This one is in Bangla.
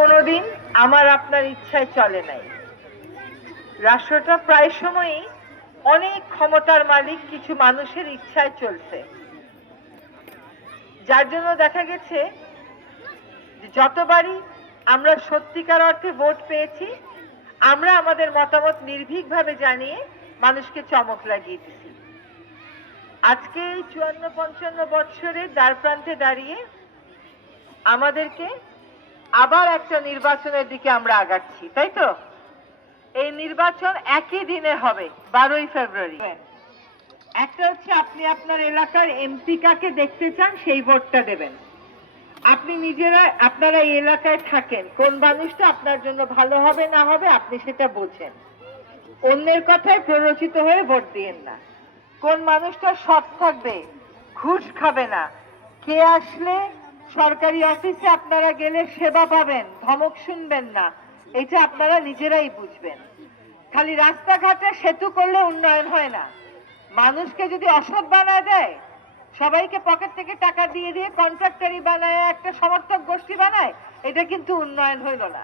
কোনোদিন আমার আপনার ইচ্ছায় চলে নাই। রাষ্ট্রটা প্রায় সময়ই অনেক ক্ষমতার মালিক কিছু মানুষের ইচ্ছায় চলছে, যার জন্য দেখা গেছে যতবারই আমরা সত্যিকার অর্থে ভোট পেয়েছি, আমরা আমাদের মতামত নির্ভীকভাবে জানিয়ে মানুষকে চমক লাগিয়ে দিছি। আজকে এই 54-55 বছরের দ্বারপ্রান্তে দাঁড়িয়ে আমাদেরকে আবার একটা নির্বাচনের দিকে আমরা আগাচ্ছি, তাই তো? এই নির্বাচন একই দিনে হবে, 12ই ফেব্রুয়ারি। একটা হচ্ছে আপনি আপনার এলাকার এমপি কাকে দেখতে চান সেই ভোটটা দেবেন। আপনি নিজেরা আপনারা এই এলাকায় থাকেন, কোন মানুষটা আপনার জন্য ভালো হবে না হবে আপনি সেটা বোঝেন। অন্যের কথায় প্ররোচিত হয়ে ভোট দিয়েন না। কোন মানুষটা সৎ থাকবে, ঘুষ খাবে না, কে আসলে সরকারি অফিসে আপনারা গেলে সেবা পাবেন, ধমক শুনবেন না, এটা আপনারা নিজেরাই বুঝবেন। খালি রাস্তাঘাটে সেতু করলে উন্নয়ন হয় না। মানুষকে যদি অসৎ বানায় দেয়, সবাইকে পকেট থেকে টাকা দিয়ে দিয়ে কন্ট্রাক্টরি বানায় একটা সমর্থক গোষ্ঠী বানায়, এটা কিন্তু উন্নয়ন হইল না।